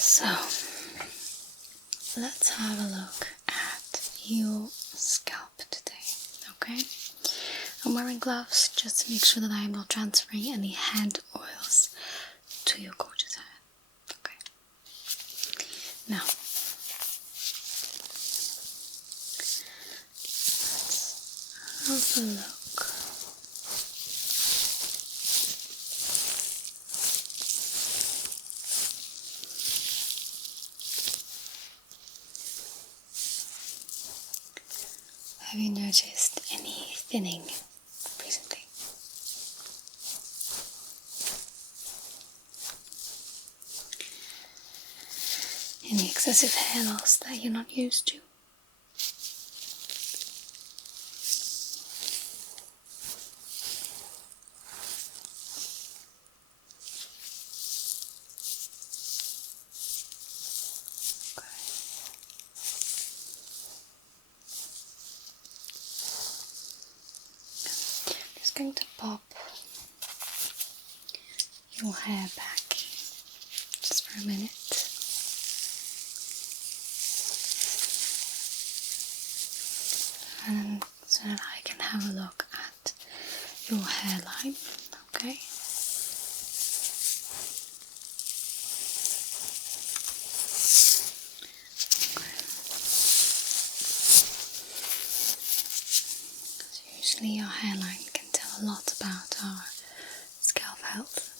So, let's have a look at your scalp today, okay? I'm wearing gloves just to make sure that I am not transferring any hand oils to your gorgeous hair, okay? Now, let's have a look. Have you noticed any thinning recently? Any excessive hair loss that you're not used to? Just going to pop your hair back just for a minute. And so that I can have a look at your hairline, okay? So usually your hairline can tell a lot about our scalp health.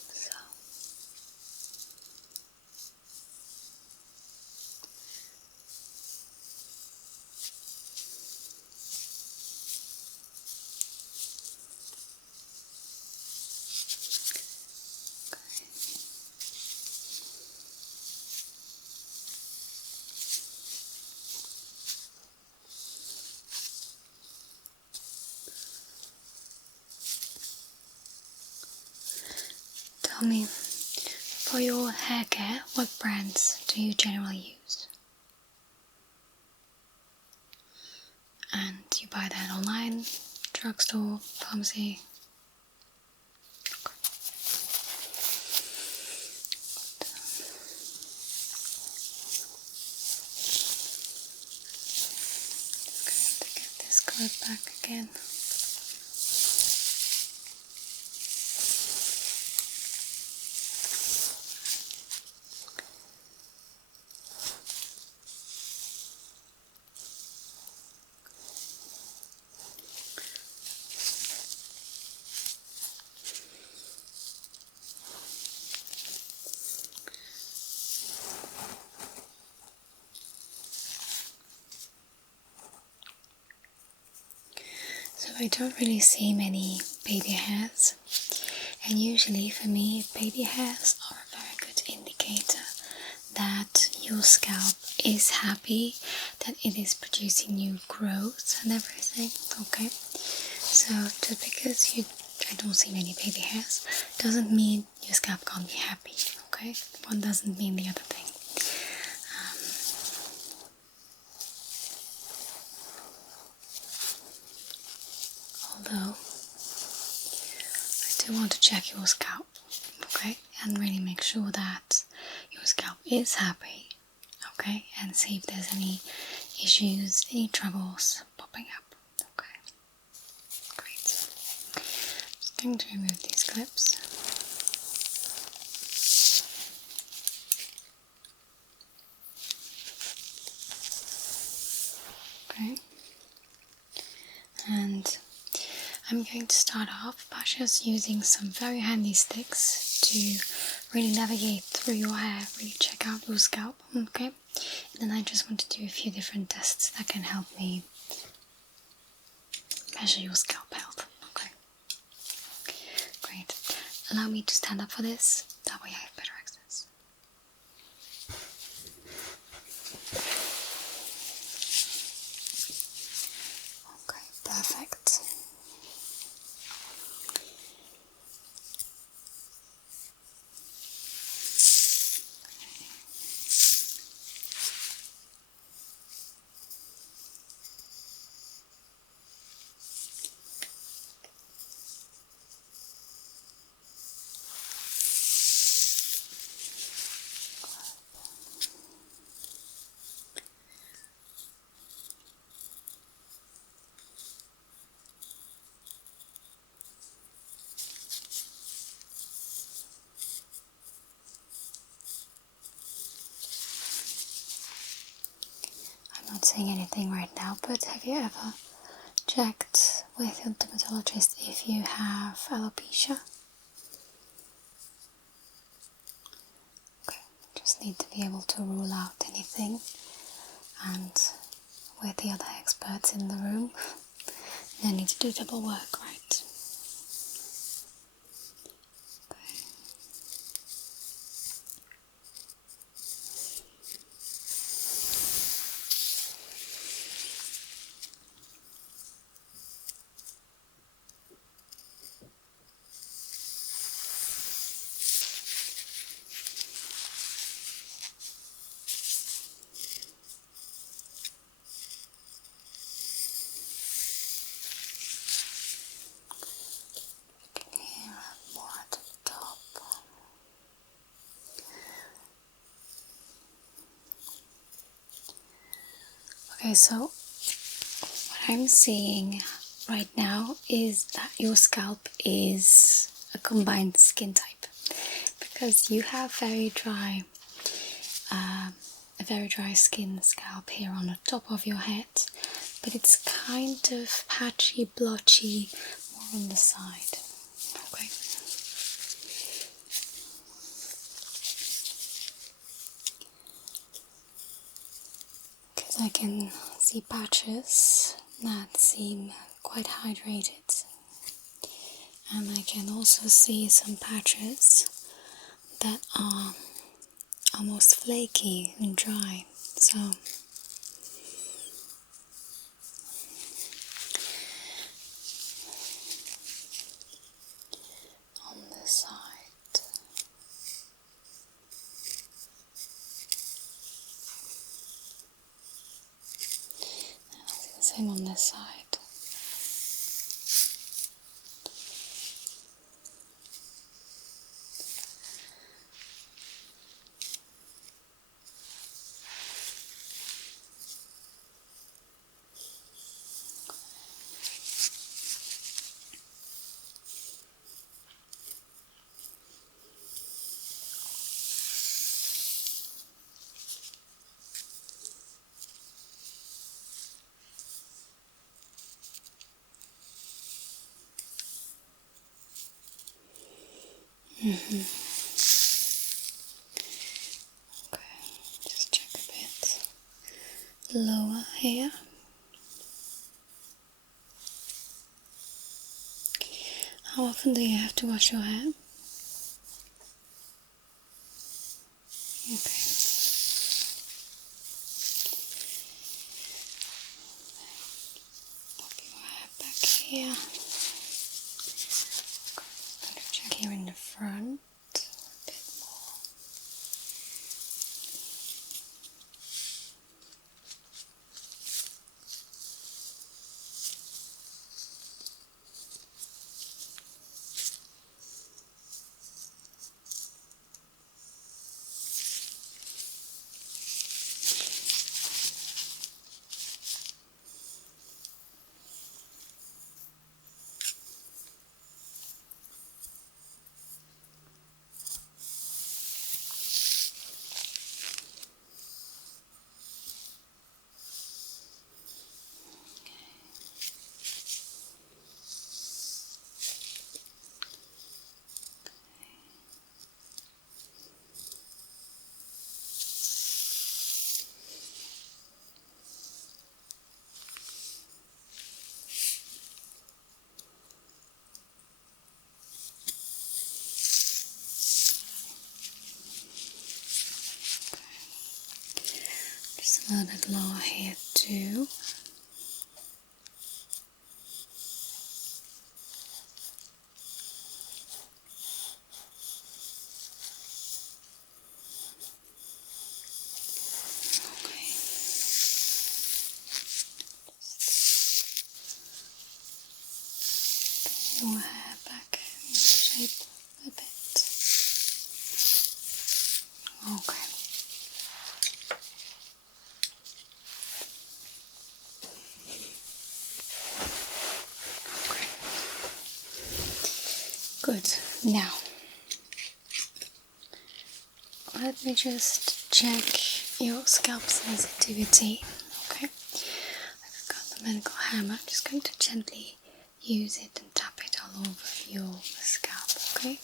Tell me, for your hair care, what brands do you generally use? And you buy that online, drugstore, pharmacy? Just going to get this clip back again. So I don't really see many baby hairs, and usually for me baby hairs are a very good indicator that your scalp is happy, that it is producing new growth and everything, okay? So just because I don't see many baby hairs doesn't mean your scalp can't be happy, okay? One doesn't mean the other thing. Although I do want to check your scalp, okay, and really make sure that your scalp is happy, okay, and see if there's any issues, any troubles popping up, okay. Great. Just going to remove these clips. Okay. And I'm going to start off by just using some very handy sticks to really navigate through your hair, really check out your scalp, okay? And then I just want to do a few different tests that can help me measure your scalp health, okay? Great. Allow me to stand up for this, that way I have better access. Okay, perfect. I'm not saying anything right now, but have you ever checked with your dermatologist if you have alopecia? Okay, just need to be able to rule out anything, and with the other experts in the room, I need to do double work, right? Okay. Here, more at the top. Okay, so what I'm seeing right now is that your scalp is a combined skin type, because you have a very dry skin scalp here on the top of your head, but it's kind of patchy, blotchy, more on the side. Okay. Because I can see patches that seem quite hydrated, and I can also see some patches that are almost flaky and dry. So on this side, and I see the same on this side. Okay, just check a bit lower here. How often do you have to wash your hair? Okay. Pop your hair back here. Going to check here in the front a bit more. Just a little bit lower here too. Okay. Just your hair back in shape a bit. Okay. Good. Now, let me just check your scalp sensitivity. Okay, I've got the medical hammer. I'm just going to gently use it and tap it all over your scalp, okay?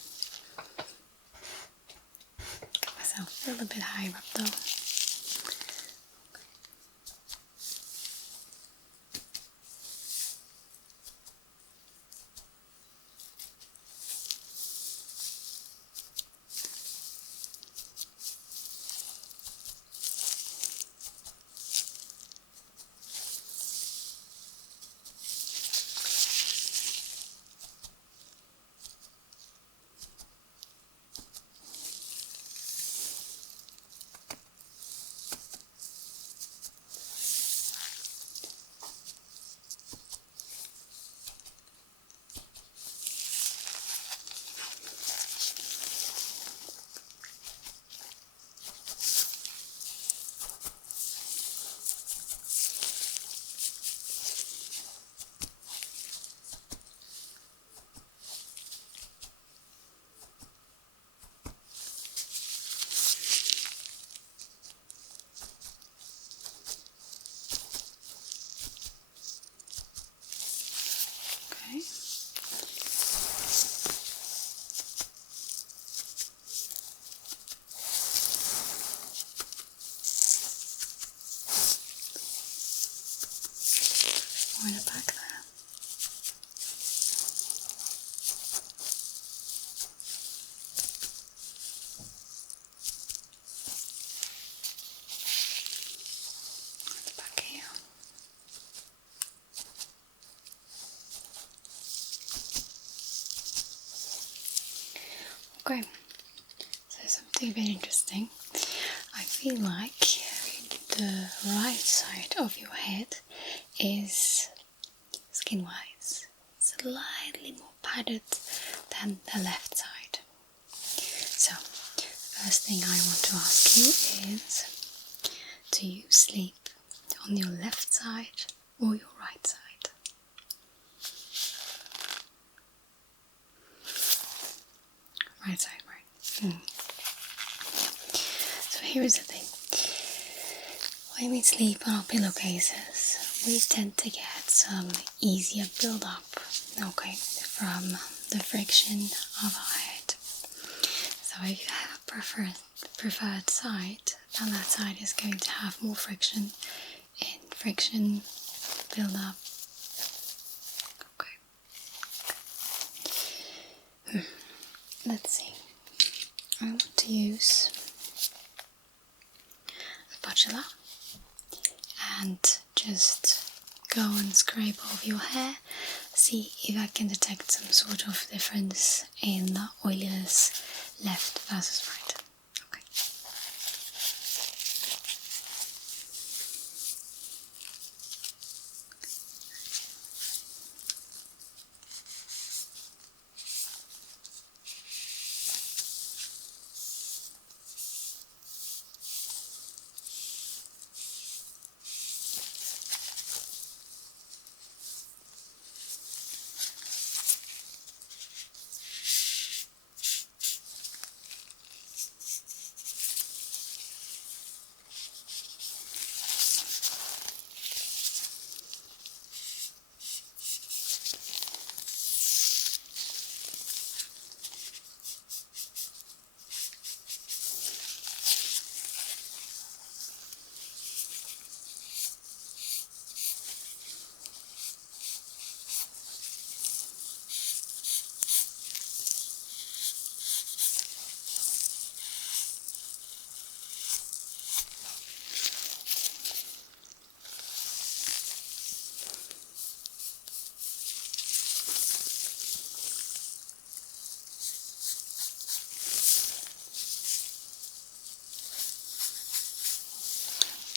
Get myself a little bit higher up though. Okay. More in the back there. The back here. Okay, so something very interesting. I feel like the right side of your head is, skin-wise, slightly more padded than the left side. So, first thing I want to ask you is, do you sleep on your left side or your right side? Right side, right. So here is the thing. When we sleep on our pillowcases, we tend to get some easier build-up, okay, from the friction of our head. So if you have a preferred side, then that side is going to have more friction build-up. Okay. Let's see. I want to use a spatula and just go and scrape off your hair, see if I can detect some sort of difference in the oiliness left versus right. Okay.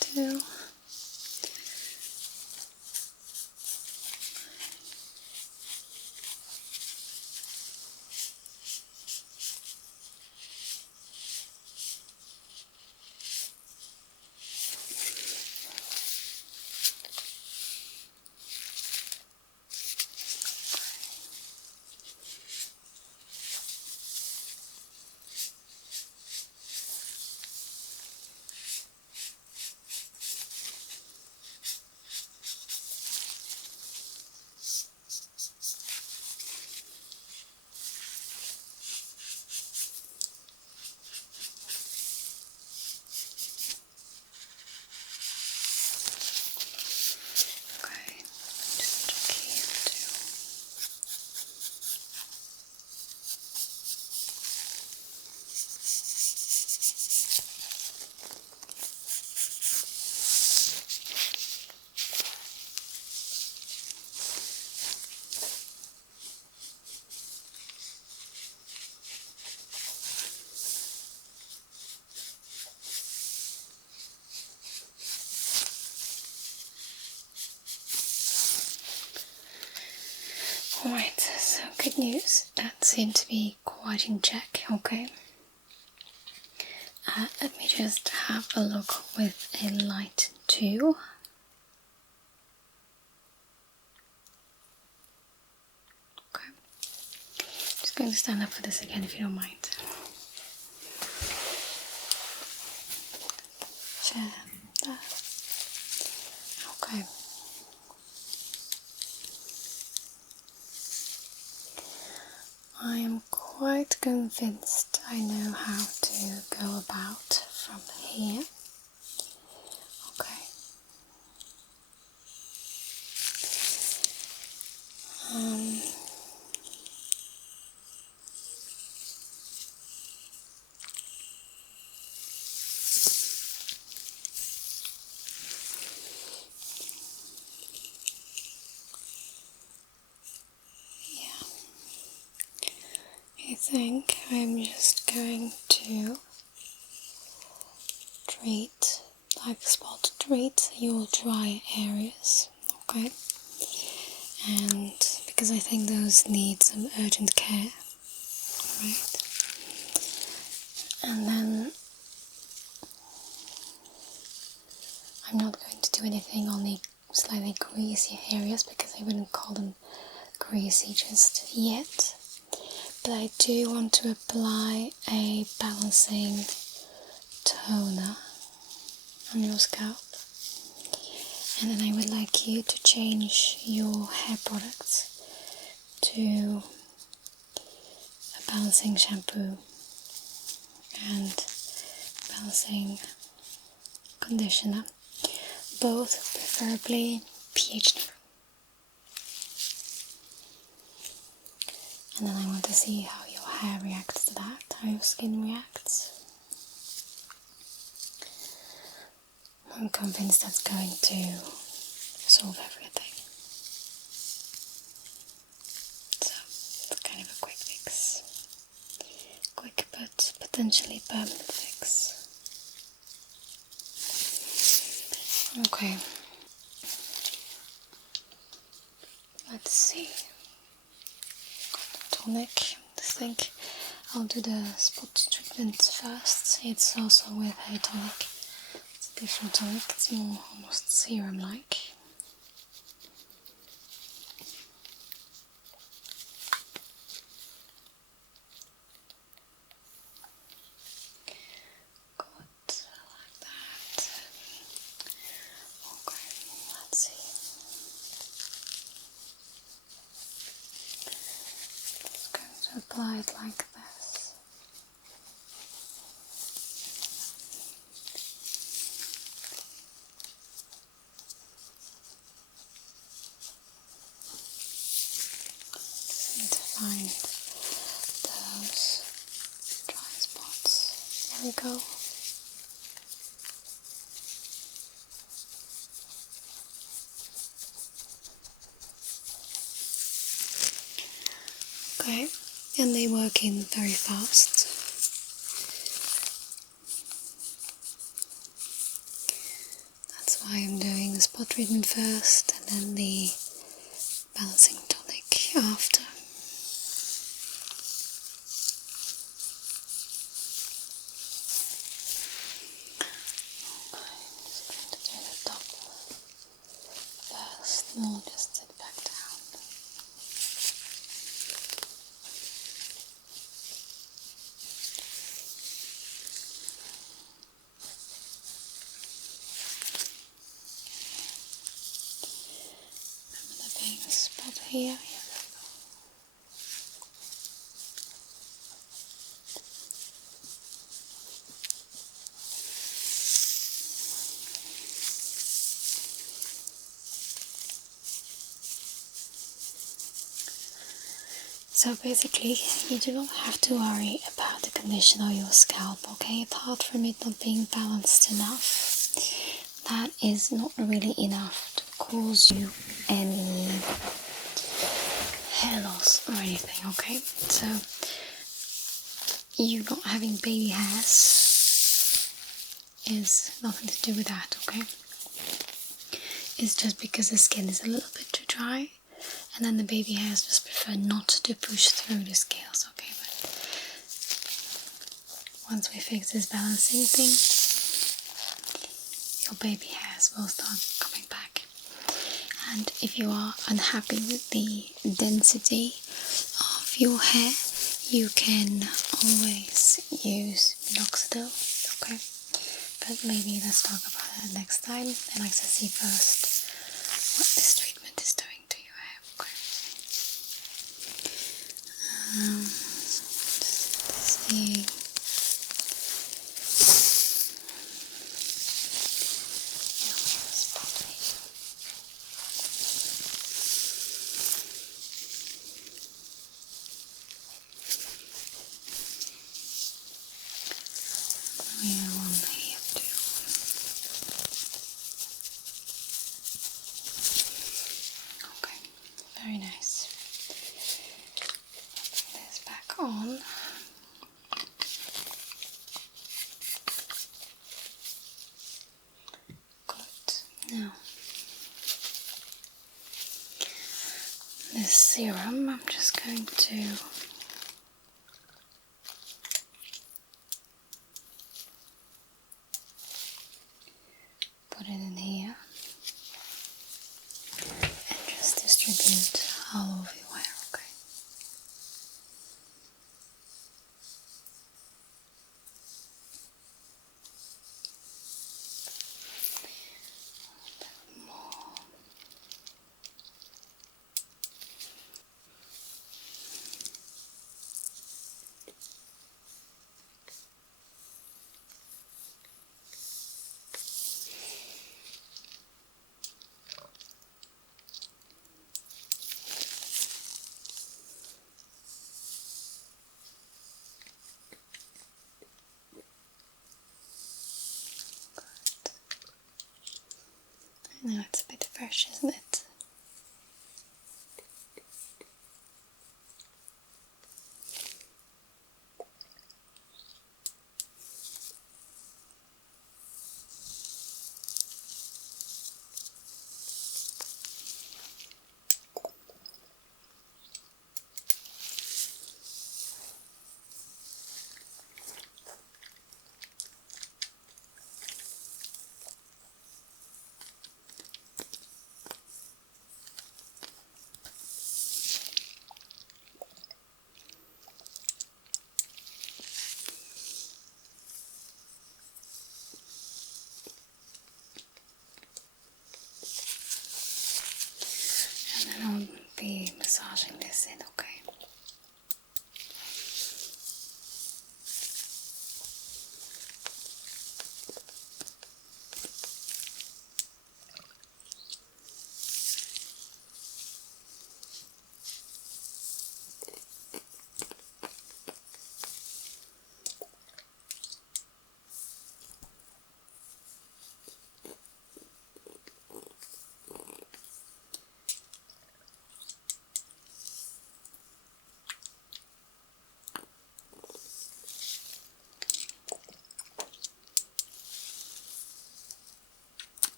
Two. So good news, that seemed to be quite in check, okay. Let me just have a look with a light too. Okay. Just going to stand up for this again if you don't mind. Chair there. Okay. I am quite convinced I know how to go about from here. Okay. I think I'm just going to treat your dry areas, okay? And because I think those need some urgent care, right? And then I'm not going to do anything on the slightly greasy areas because I wouldn't call them greasy just yet. But I do want to apply a balancing toner on your scalp, and then I would like you to change your hair products to a balancing shampoo and balancing conditioner, both preferably pH neutral. And then I want to see how your hair reacts to that, how your skin reacts. I'm convinced that's going to solve everything. So, it's kind of a quick fix. Quick but potentially permanent fix. Okay. Let's see. Got the tonic. I think I'll do the spot treatment first. It's also with a tonic. It's a different tonic. It's more almost serum-like. Apply it like this. Just need to find those dry spots. There we go. Okay. And they work in very fast. That's why I'm doing the spot treatment first and then the balancing tonic after. Okay, I'm just going to do the top first and I'll just sit back down. Spot here. So basically, you do not have to worry about the condition of your scalp, okay? Apart from it not being balanced enough, that is not really enough to cause you any hair loss or anything, okay? So, you not having baby hairs is nothing to do with that, okay? It's just because the skin is a little bit too dry, and then the baby hairs just prefer not to push through the scales, okay? But once we fix this balancing thing, your baby hairs will start coming back. And if you are unhappy with the density of your hair, you can always use minoxidil, okay? But maybe let's talk about that next time. I'd like to see first what this treatment is doing to your hair, okay? Just see. Very nice. Put this back on. Good. Now, this serum, I'm just going to put it in here and just distribute all over your hair, okay? A bit more. Now it's a bit fresh, isn't it? And then I'll be massaging this in, okay?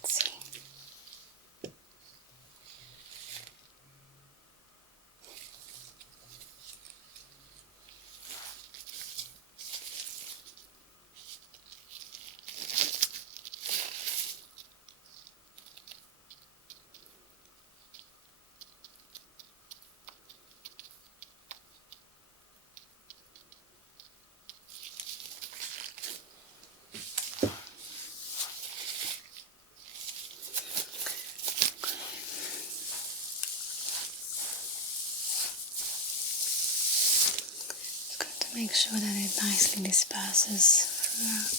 Let's see. Make sure that it nicely disperses throughout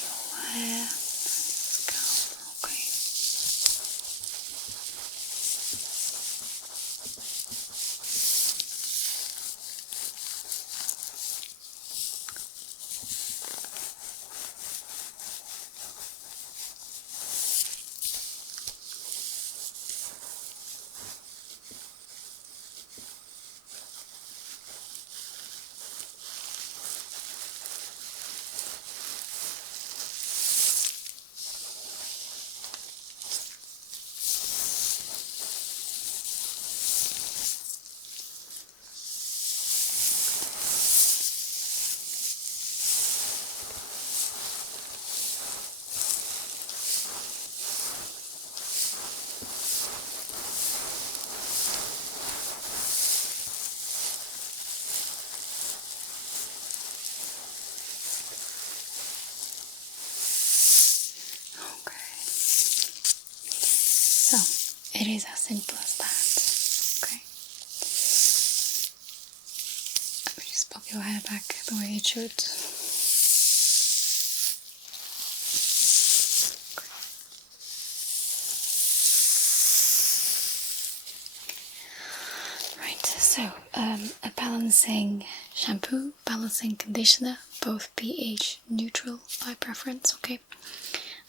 your hair and scalp, okay? It is as simple as that. Okay. Let me just pop your hair back the way it should. Right, so a balancing shampoo, balancing conditioner, both pH neutral by preference, okay?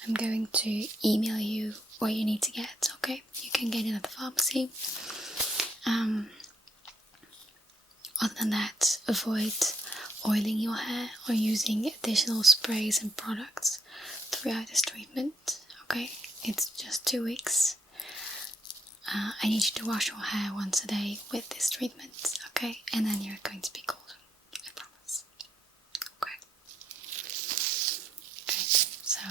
I'm going to email you what you need to get, okay? You can get it at the pharmacy. Other than that, avoid oiling your hair or using additional sprays and products throughout this treatment, okay? It's just 2 weeks. I need you to wash your hair once a day with this treatment, okay? And then you're going to be golden, I promise. Okay. Great. So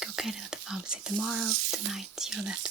go get it at the pharmacy tomorrow. Tonight you're left